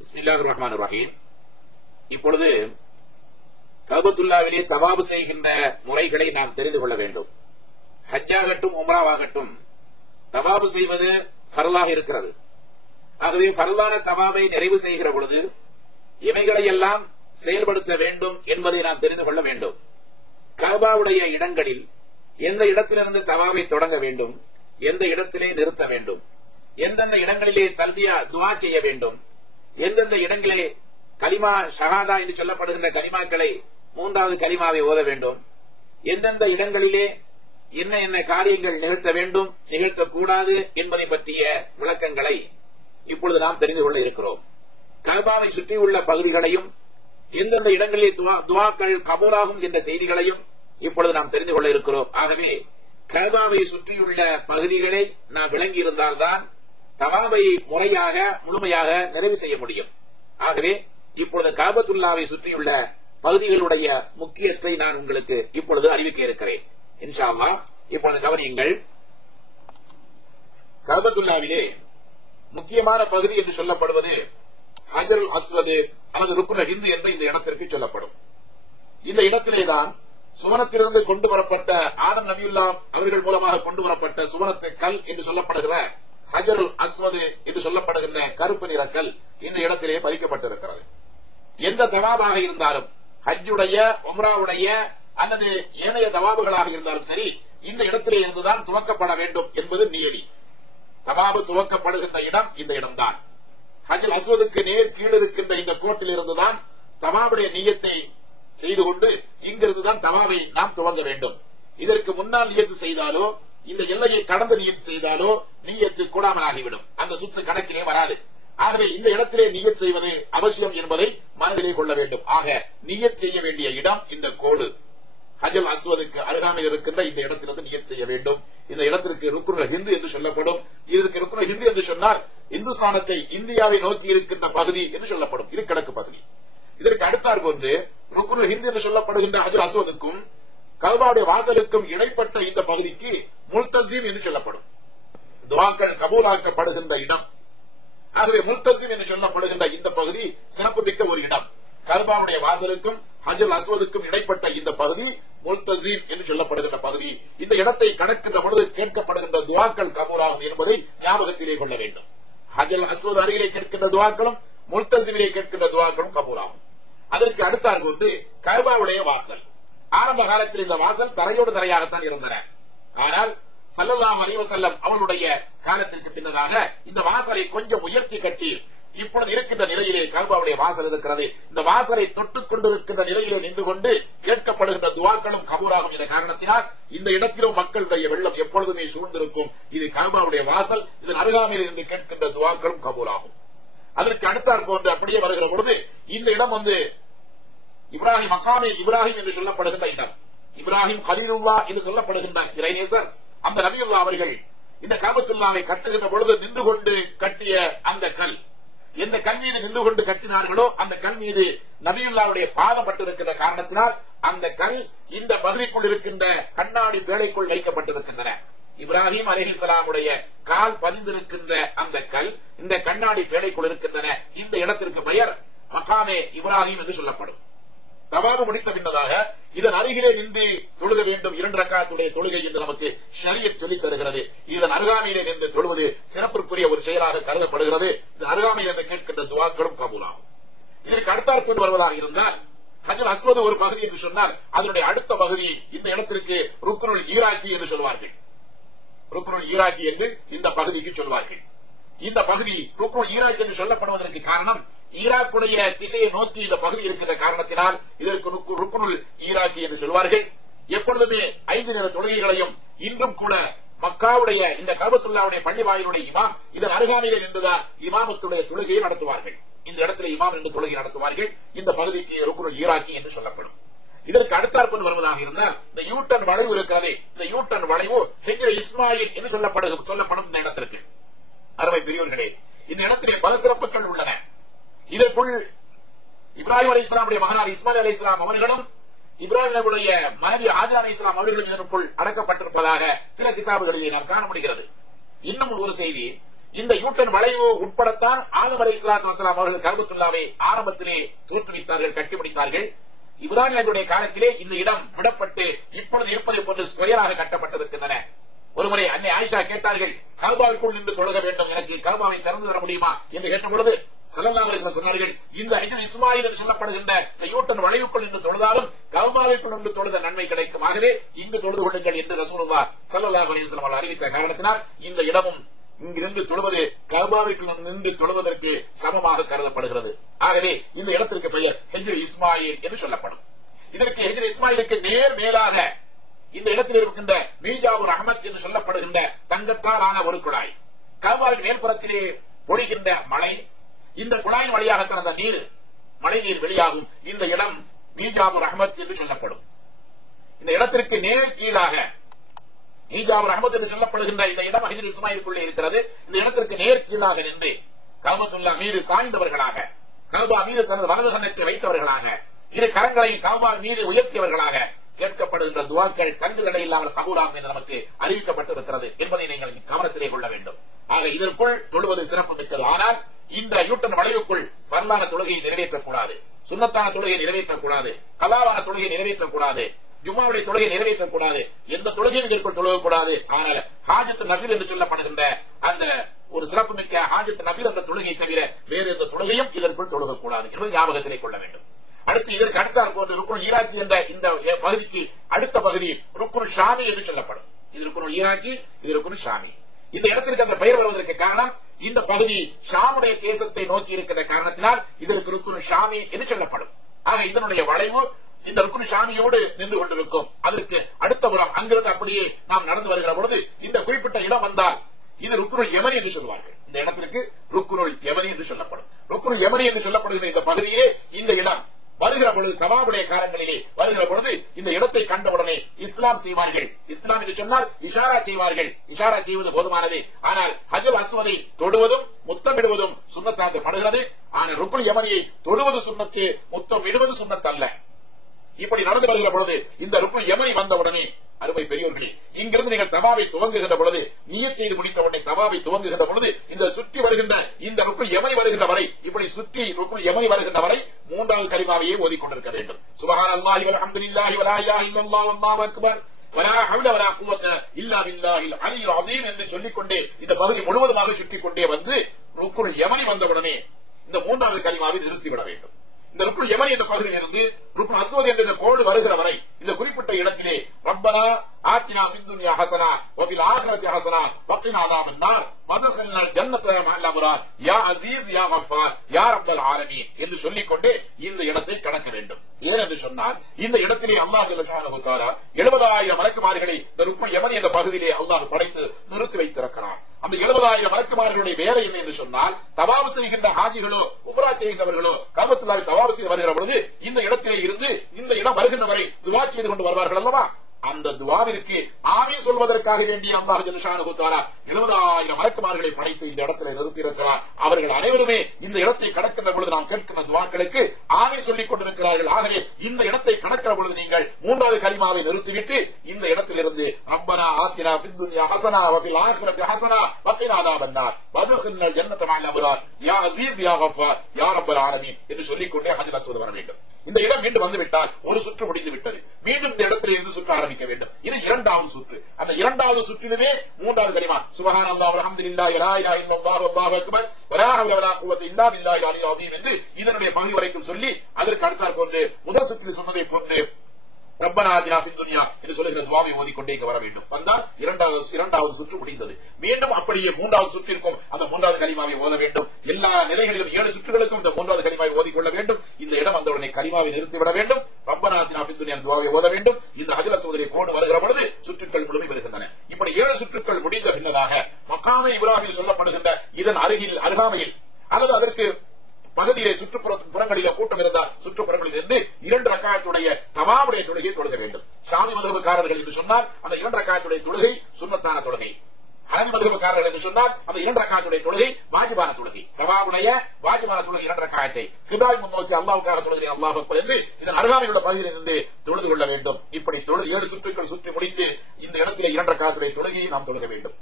பிஸ்மில்லாஹிர் ரஹ்மானிர் ரஹீம். இப்பொழுது கஅபத்துல்லாவிலே தவாபு செய்கின்ற முறைகளை நாம் தெரிந்து கொள்ள வேண்டும். ஹஜ்ஜாகட்டும் உம்ராவாகட்டும் தவாபு செய்வது ஃபர்லாக இருக்கிறது. ஆகவே ஃபர்லான தவாபை நிறைவு செய்கிற பொழுது இவைகளையெல்லாம் செயல்படுத்த வேண்டும் என்பதை நாம் தெரிந்து கொள்ள வேண்டும். கஅபாவுடைய இடங்களில் எந்த இடத்திலிருந்து தவாபை தொடங்க வேண்டும், எந்த இடத்திலே நிறுத்த வேண்டும், எந்தெந்த இடங்களிலே தல்பியா துஆ செய்ய வேண்டும், எந்தெந்த இடங்களிலே கலிமா ஷஹாதா என்று சொல்லப்படுகின்ற கலிமாக்களை மூன்றாவது கலிமாவை ஓத வேண்டும், எந்தெந்த இடங்களிலே என்ன என்ன காரியங்கள் நிகழ்த்த வேண்டும் நிகழ்த்தக்கூடாது என்பதை பற்றிய விளக்கங்களை இப்பொழுது நாம் தெரிந்து கொள்ள இருக்கிறோம். கஅபாவை சுற்றியுள்ள பகுதிகளையும் எந்தெந்த இடங்களிலே துஆக்கள் கபூலாகும் என்ற செய்திகளையும் இப்பொழுது நாம் தெரிந்து கொள்ள இருக்கிறோம். ஆகவே கஅபாவை சுற்றியுள்ள பகுதிகளை நாம் விளங்கி இருந்தால்தான் தவாபை முறையாக முழுமையாக நிறைவு செய்ய முடியும். ஆகவே இப்பொழுது கஅபத்துல்லாவை சுற்றியுள்ள பகுதிகளுடைய முக்கியத்தை நான் உங்களுக்கு இப்பொழுது அறிவிக்க இருக்கிறேன். இன்ஷா அல்லாஹ் இப்பொழுது கவனியுங்கள். கஅபத்துல்லாவிலே முக்கியமான பகுதி என்று சொல்லப்படுவது ஹஜருல் அஸ்வத் அல்லது ருக்னுல் ஹிந்த் என்ற இந்த இடத்திற்கு சொல்லப்படும். இந்த இடத்திலேதான் சுவனத்திலிருந்து கொண்டு வரப்பட்ட ஆதம் நபியுல்லா அவர்கள் மூலமாக கொண்டு வரப்பட்ட சுவனத்து கல் என்று சொல்லப்படுகிற ஹஜருல் அஸ்வத் என்று சொல்லப்படுகின்ற கருப்பு நிற கல் இந்த இடத்திலே பதிக்கப்பட்டிருக்கிறது. எந்த தவாபாக இருந்தாலும் ஹஜ்ஜுடைய உம்ராவுடைய அல்லது ஏனைய தவாபுகளாக இருந்தாலும் சரி இந்த இடத்திலே இருந்துதான் துவக்கப்பட வேண்டும் என்பது நியதி. தவாபு துவக்கப்படுகின்ற இடம் இந்த இடம்தான். ஹஜ்ஜுல் அஸ்வதுக்கு நேர் கீழ் இருக்கின்ற இந்த கோட்டில் இருந்துதான் தவாபுடைய நியத்தை செய்து கொண்டு இங்கிருந்துதான் தவாபை நாம் துவங்க வேண்டும். இதற்கு முன்னால் நியத்து செய்தாலோ இந்த எல்லையை கடந்து நியத்து செய்தாலோ நியத்து கூடாமல் ஆகிவிடும், அந்த சுற்று கணக்கிலே வராது. ஆகவே இந்த இடத்திலே நியத் செய்வது அவசியம் என்பதை மனதிலே கொள்ள வேண்டும். ஆக நியத் செய்ய வேண்டிய இடம் இந்த கோடு ஹஜ்ஜுல் அஸ்வதுக்கு அருகாமையில் இருக்கின்ற இந்த இடத்திலிருந்து நியத் செய்ய வேண்டும். இந்த இடத்திற்கு ருக்னுல் ஹிந்த் என்று சொல்லப்படும். இதற்கு ருக்னுல் ஹிந்த் என்று சொன்னால் இந்துஸ்தானத்தை இந்தியாவை நோக்கி இருக்கின்ற பகுதி என்று சொல்லப்படும். இது கிழக்கு பகுதி. இதற்கு அடுத்தாற் போன்று ருக்னுல் ஹிந்த் என்று சொல்லப்படுகின்ற ஹஜ்ஜுல் அஸ்வதுக்கும் கஅபாவுடைய வாசலுக்கும் இடைப்பட்ட இந்த பகுதிக்கு முல்தஸிம் என்று சொல்லப்படும். துஆக்கள் கபூலாக்கப்படுகின்ற இடம். ஆகவே முல்தஸிம் என்று சொல்லப்படுகின்ற இந்த பகுதி சிறப்பு மிக்க ஒரு இடம். கஅபாவுடைய வாசலுக்கும் ஹஜ்ஜுல் அஸ்வதுக்கும் இடைப்பட்ட இந்த பகுதி முல்தஸிம் என்று சொல்லப்படுகின்ற பகுதி. இந்த இடத்தை கடக்கின்ற பொழுது கேட்கப்படுகின்ற துஆக்கள் கபூலாகும் என்பதை ஞாபகத்திலே கொள்ள வேண்டும். ஹஜ்ஜுல் அஸ்வத் அருகிலே கேட்கின்ற துஆக்களும் முல்தஸிமிலே கேட்கின்ற துஆக்களும் கபூலாகும். அதற்கு அடுத்தாற் போன்று கஅபாவுடைய வாசல். ஆரம்ப காலத்தில் இந்த வாசல் தரையோடு தரையாகத்தான் இருந்தன. ஆனால் ஸல்லல்லாஹு அலைஹி வஸல்லம் அவர்களுடைய காலத்திற்கு பின்னதாக இந்த வாசலை கொஞ்சம் உயர்த்தி கட்டி இப்பொழுது இருக்கின்ற நிலையிலே கஅபாவுடைய வாசல் இருக்கிறது. இந்த வாசலை தொட்டுக் கொண்டிருக்கின்ற நிலையிலே நின்று கொண்டு கேட்கப்படுகின்ற துஆக்களும் கபூலாகும் என்ற காரணத்தினால் இந்த இடத்திலும் மக்களுடைய வெள்ளம் எப்பொழுதுமே சூழ்ந்திருக்கும். இது கஅபாவுடைய வாசல். இதன் அருகாமையில் இருந்து கேட்கின்ற துஆக்களும் கபூலாகும். அதற்கு அடுத்தாற் போன்று அப்படியே வருகிற பொழுது இந்த இடம் இப்ராஹிம் மகாமே இப்ராஹிம் என்று சொல்லப்படுகின்ற இடம். இப்ராஹிம் கலீலுல்லா என்று சொல்லப்படுகின்ற இறைநேசர் அந்த நபியுல்லா அவர்கள் இந்த கஅபத்துல்லாவை கட்டுகின்ற பொழுது நின்று கொண்டு கட்டிய அந்த கல், எந்த கல் மீது நின்று கொண்டு கட்டினார்களோ அந்த கல் மீது நபியுல்லாவுடைய பாதம் பட்டிருக்கின்ற காரணத்தினால் அந்த கல் இந்த பகுதிக்குள் இருக்கின்ற கண்ணாடி பேழைக்குள் வைக்கப்பட்டிருக்கின்றன. இப்ராஹிம் அலைஹிஸ்ஸலாமுடைய கால் பதிந்திருக்கின்ற அந்த கல் இந்த கண்ணாடி பேழைக்குள் இருக்கின்றன. இந்த இடத்திற்கு பெயர் மகாமே இப்ராஹிம் என்று சொல்லப்படும். தவாபு முடித்த பின்னதாக இதன் அருகிலே நின்று தொழுக வேண்டும். 2 ரக்காத்துடைய தொழுகை என்று நமக்கு ஷரியத் சொல்லித் தருகிறது. இதன் அருகாமையிலே நின்று தொழுவது சிறப்பிற்குரிய ஒரு செயலாக கருதப்படுகிறது. இதன் அருகாமையில் என்று கேட்கின்ற துஆக்களும் கபூலாகும். இதற்கு அடுத்தாற்போடு வருவதாக இருந்தால் ஹஜ்ஜுல் அஸ்வத் ஒரு பகுதி என்று சொன்னால் அதனுடைய அடுத்த பகுதி இந்த இடத்திற்கு ருக்னுல் ஈராக்கி என்று சொல்வார்கள். ருக்னுல் ஈராக்கி என்று இந்த பகுதிக்கு சொல்வார்கள். இந்த பகுதி ருக்னுல் ஈராக்கி என்று சொல்லப்படுவதற்கு காரணம் ஈராக்குடைய திசையை நோக்கி இந்த பகுதி இருக்கின்ற காரணத்தினால் இதற்கு ருக்னுல் ஈராக்கி என்று சொல்வார்கள். எப்பொழுதுமே 5 நேர தொழுகைகளையும் இன்றும் கூட மக்காவுடைய இந்த கஅபத்துல்லாவுடைய பள்ளி வாயிலுடைய இமாம் இதன் அருகாமையில் நின்றுதான் இமாமத்துடைய தொழுகையை நடத்துவார்கள். இந்த இடத்துல இமாம் என்று தொழுகை நடத்துவார்கள். இந்த பகுதிக்கு ருக்னுல் ஈராக்கி என்று சொல்லப்படும். இதற்கு அடுத்தாற்போது வருவதாக இருந்தால் இந்த யூட்டன் வளைவு இருக்கிறதே, இந்த யூட்டன் வளைவு ஹிஜ்ர இஸ்மாயில் என்று சொல்லப்படும் இந்த இடத்திற்கு. அருமை பெரியோர்களே, இந்த இடத்திலே பல சிறப்புகள் உள்ளன. இதற்குள் இப்ராஹிம் அலைஹிஸ்ஸலாமுடைய மகனார் இஸ்மாயில் அலைஹிஸ்ஸலாம் அவர்களும் இப்ராஹிம் நபியுடைய மனைவி ஹாஜரா அலைஹிஸ்ஸலாம் அவர்களும் இதற்குள் அடக்கப்பட்டிருப்பதாக சில கிதாபுகளிலே நாம் காண முடிகிறது. இன்னும் ஒரு செய்தி, இந்த யூட்டன் வளைவு உட்படத்தான் ஆதம் அலைஹிஸ்ஸலாத்து வஸலாம் அவர்கள் கஅபத்துல்லாவை ஆரம்பத்திலே தோற்றுவித்தார்கள், கட்டிப்பிடித்தார்கள். இப்ராஹிம் நபியுடைய காலத்திலே இந்த இடம் விடப்பட்டு இப்பொழுது இருப்பதை போன்று ஸ்கொயராக கட்டப்பட்டிருக்கின்றன. ஒருமுறை அன்னை ஆயிஷா கேட்டார்கள், கஅபாவுக்குள் நின்று தொழுக வேண்டும், எனக்கு கஅபாவை திறந்து தர முடியுமா என்று கேட்டபொழுது ஸல்லல்லாஹு அலைஹி வஸல்லம் சொன்னார்கள், இந்த ஹஜ்ர் இஸ்மாயில் என்று சொல்லப்படுகின்ற இந்த யூட்டன் வளைவுக்குள் நின்று தொழுதாலும் கஅபாவுக்குள் நின்று தொழுத நன்மை கிடைக்கும், ஆகவே இங்கு தொழுது கொள்ளுங்கள் என்று ரசூலுல்லாஹ் ஸல்லல்லாஹு அலைஹி வஸல்லம் அவர்கள் அறிவித்த காரணத்தினால் இந்த இடமும் இங்கிருந்து தொழுவது கஅபாவுக்கு நின்று தொழுவதற்கு சமமாக கருதப்படுகிறது. ஆகவே இந்த இடத்திற்கு பெயர் ஹஜ்ர் இஸ்மாயில் என்று சொல்லப்படும். இதற்கு ஹஜ்ர் இஸ்மாயிலுக்கு நேர் மேலாக இந்த இடத்தில் இருக்கின்ற மீஜாபுர் அஹமத் என்று சொல்லப்படுகின்ற தங்கத்தாலான ஒரு குழாய், கஅபாவின் மேல்புறத்திலே பொழிகின்ற மழை, இந்த குழாயின் வழியாக தனது நீர் மழை நீர் வெளியாகும். இந்த இடம் மீஜாபுர் அஹமத் என்று சொல்லப்படும். இந்த இடத்திற்கு நேர் கீழாக மீஜாபுர் அஹமத் என்று சொல்லப்படுகின்ற இந்த இடம் ஹஜ்ர் இஸ்மாயிலுக்குள்ளே இருக்கிறது. இந்த இடத்திற்கு நேர் கீழாக நின்று கஅபத்துல்லா மீது சாய்ந்தவர்களாக, கஅபா மீது தனது வலது கன்னத்தை வைத்தவர்களாக, இரு கரங்களை கஅபா மீது உயர்த்தியவர்களாக கேட்கப்படுகின்ற துவாக்கள் தங்கு தடை இல்லாமல் கபூலாகும் என்று நமக்கு அறிவிக்கப்பட்டிருக்கிறது என்பதை நீங்கள் கவனத்திலே கொள்ள வேண்டும். ஆக இதற்குள் தொழுவது சிறப்பு மிக்கது. ஆனால் இந்த யூட்டன் வளைவுக்குள் ஃபர்லான தொழுகையை நிறைவேற்றக்கூடாது, சுன்னத்தான தொழுகையை நிறைவேற்றக்கூடாது, கலாவான தொழுகையை நிறைவேற்றக்கூடாது, ஜும்மாவுடைய தொழுகையை நிறைவேற்றக்கூடாது, எந்த தொழுகையும் இதற்குள் தொழுகக்கூடாது. ஆனால் ஹாஜத் நஃபில் என்று சொல்லப்படுகின்ற அந்த ஒரு சிறப்பு மிக்க ஹாஜத் நஃபில் என்ற தொழுகையை தவிர வேறு எந்த தொழுகையும் இதற்குள் தொழுகக்கூடாது என்பதை ஞாபகத்திலே கொள்ள வேண்டும். அடுத்து இதற்கு அடுத்தால் போன்று ருக்குன் ஈராக்கி என்ற இந்த பகுதிக்கு அடுத்த பகுதி ருக்குன் ஷாமி என்று சொல்லப்படும். இது ருக்குன் ஈராக்கி, இது ருக்குன் ஷாமி. இந்த இடத்திற்கு அந்த பெயர் வருவதற்கு காரணம் இந்த பகுதி ஷாமுடைய தேசத்தை நோக்கி இருக்கிற காரணத்தினால் இதற்கு ருக்குன் ஷாமி என்று சொல்லப்படும். ஆக இதனுடைய வளைவு இந்த ருக்குன் ஷாமியோடு நின்று கொண்டிருக்கும். அதற்கு அடுத்த புறம் அங்கிருந்து அப்படியே நாம் நடந்து வருகிற பொழுது இந்த குறிப்பிட்ட இடம் வந்தால் இது ருக்குனுல் யமனி என்று சொல்வார்கள். இந்த இடத்திற்கு ருக்குனுல் யமனி என்று சொல்லப்படும். ருக்குனுல் யமனி என்று சொல்லப்படுகிற இந்த பகுதியிலே இந்த இடம் வருகிற பொழுது தவாபுடைய காலங்களிலே வருகிற பொழுது இந்த இடத்தை கண்டவுடனே இஸ்லாம் செய்வார்கள். இஸ்லாம் என்று சொன்னால் இஷாரா செய்வார்கள். இஷாரா செய்வது போதுமானது. ஆனால் ஹஜ்ர் அஸ்வதை தொடுவதும் முத்தமிடுவதும் சுன்னத்தாக்கப்படுகிறது. ஆனால் ருக்குன் யமனியை தொடுவது சுன்னத்து, முத்தமிடுவது சுன்னத் அல்ல. இப்படி நடந்து வருகிற பொழுது இந்த ருக்குன் யமனி வந்தவுடனே அருமை பெரியோர்களே, இங்கிருந்து நீங்கள் தவாவை துவங்குகின்ற பொழுது, நியத் செய்து முடித்த உடனே தவாவை துவங்குகின்ற பொழுது இந்த சுற்றி வருகின்ற இந்த ருக்குன் யமனி வருகின்ற வரை, இப்படி சுற்றி ருக்குன் யமனி வருகின்ற வரை மூன்றாவது கலிமாவையே ஓதிக்கொண்டிருக்க வேண்டும். சுப்ஹானல்லாஹி வல்ஹம்துலில்லாஹி வலா இலாஹா இல்லல்லாஹு வல்லாஹு அக்பர் வலா ஹவ்ல வலா குவத்த இல்லா பில்லாஹில் அலியுல் அஸீம் என்று சொல்லிக்கொண்டே இந்த பகுதி முழுவதுமாக சுற்றிக் கொண்டே வந்து ருக்குன் யமனி வந்தவுடனே இந்த மூன்றாவது கலிமாவை நிறுத்திவிட வேண்டும். இந்த ருக்குன் யமனி என்ற பகுதியில் இருந்து ருக்குன் அஸ்வத் என்ற கோடு வருகிற வரை இந்த குறிப்பிட்ட இடத்திலே ரப்பனா ஆத்தினா ஃபித் துன்யா ஹஸனா வ ஃபில் ஆখিরাতি ஹஸனா வகினா அஸாபன் நார் வத்கில்னல் ஜன்னத மஅல் அப்ரார் யா அஸீஸ் யா கஃபார் யா ரப்பல் ஆலமீன் என்று சொல்லிக்கொண்டே இந்த இடத்தை கடக்க வேண்டும். ஏனென்று சொன்னால் இந்த இடத்திலே அல்லாஹ் சுப்ஹானஹு வ தஆலா 70000 மலக்குமார்களை இந்த ருக்குன் யமனி என்ற பகுதியிலே அல்லாஹ் படைத்து நிறுத்தி வைத்திருக்கிறார். அந்த 70000 மலக்குமார்களுடைய வேலை என்ன என்று சொன்னால், தவாப் செய்கின்ற ஹாஜிகளோ உம்ரா செய்கின்றவர்களோ கஅபத்துல்லாஹை தவாப் செய்து வருகிற பொழுது இந்த இடத்திலே இருந்து இந்த இடம் வருகின்ற வரை துஆ செய்து கொண்டு வருவார்கள் அல்லவா, அந்த துஆவிற்கு ஆமீன் சொல்வதற்காக வேண்டிய அல்லாஹ் ஜல்லஷானஹு தஆலா 70000 மலக்குமார்களை படைத்து இந்த இடத்திலே நிறுத்தியிருக்கிறார். அவர்கள் அனைவருமே இந்த இடத்தை கடக்கின்ற பொழுது நாம் கேட்கின்ற துஆக்களுக்கு ஆமீன் சொல்லிக் கொண்டிருக்கிறார்கள். ஆகவே இந்த இடத்தை கடக்கிற பொழுது நீங்கள் மூன்றாவது கலிமாவை நிறுத்திவிட்டு இந்த இடத்திலிருந்து ரப்பனா ஆத்தினா ஃபித் துன்யா ஹஸனா வ ஃபில் ஆখিরাতি ஹஸனா வகினா அஸாபன் நார் வத்கில்னல் ஜன்னத மஅல் அப்ரார் யா அஸீஸ் யா கஃபார் யா ரப்பல் ஆலமீன் என்று சொல்லிக்கொண்டே ஹஜ்ர் அஸ்வத் வர வேண்டும். இந்த இடம் மீண்டும் வந்துவிட்டால் ஒரு சுற்று முடிந்து விட்டது. மீண்டும் இந்த இடத்திலே இருந்து சுற்ற ஆரம்பிக்க வேண்டும். இது இரண்டாவது சுற்று. அந்த இரண்டாவது சுற்றிலுமே மூன்றாவது கலிமா சுப்ஹானல்லாஹி வல்ஹம்துலில்லாஹி லா இலாஹா இல்லல்லாஹு வல்லாஹு அக்பர் வலா ஹவ்ல வலா குவத்த இல்லா பில்லாஹில் அலியில் அஸீம் என்று இதனுடைய பகுதி வரைக்கும் சொல்லி அதற்கு அடுத்தாற் போன்று முதல் சுற்றில் சொன்னதை போன்று ரப்பனா ஆத்தினா ஃபித் துன்யா என்று சொல்லுகிற துஆவை ஓதிக்கொண்டே இங்கு வர வேண்டும். வந்தால் இரண்டாவது சுற்று முடிந்தது. மீண்டும் அப்படியே மூன்றாவது சுற்றிற்கும் அந்த மூன்றாவது கலிமாவை ஓத வேண்டும். எல்லா நிலைகளிலும் 7 சுற்றுகளுக்கும் இந்த மூன்றாவது கலிமாவை ஓதிக்கொள்ள வேண்டும். இந்த இடம் வந்தவுடனே கலிமாவை நிறுத்திவிட வேண்டும். ரப்பனா ஆத்தினா ஃபித் துன்யா துஆவை ஓத வேண்டும். இந்த ஹஜ்ர் அஸ்வதிலே கோடு வருகிற பொழுது சுற்றுக்கள் முழுமை பெறுகின்றன. இப்படி 7 சுற்றுக்கள் முடிந்த பின்னதாக மகாமே இப்ராஹிம் சொல்லப்படுகின்ற இதன் அருகாமையில் அல்லது அதற்கு பகுதியிலே சுற்றுப்புறங்களிலே கூட்டம் இருந்தால் சுற்றுப்புறங்களில் இருந்து 2 ரக்காத்துடைய தவாவுடைய தொழுகையை தொழுக வேண்டும். ஷாமி மதுஹபுக்காரர்கள் என்று சொன்னால் அந்த 2 ரக்காத்துடைய தொழுகை சுன்னத்தான தொழுகை. ஹனபி மதுஹபுக்காரர்கள் என்று சொன்னால் அந்த 2 ரக்காத்துடைய தொழுகை வாஜிபான தொழுகை. தவாவுடைய வாஜிபான தொழுகை 2 ரக்காத்தை கிப்லாவை முன்னோக்கி அல்லாஹ்வுக்காக தொழுகிறேன் அல்லாஹ் அக்பர் என்று இதன் அருகாமையில் உள்ள பகுதியில் இருந்து தொழுது கொள்ள வேண்டும். இப்படி 7 சுற்றுக்கள் சுற்றி முடித்து இந்த இடத்திலே 2 ரக்காத்துடைய தொழுகையை நாம் தொழுக வேண்டும்.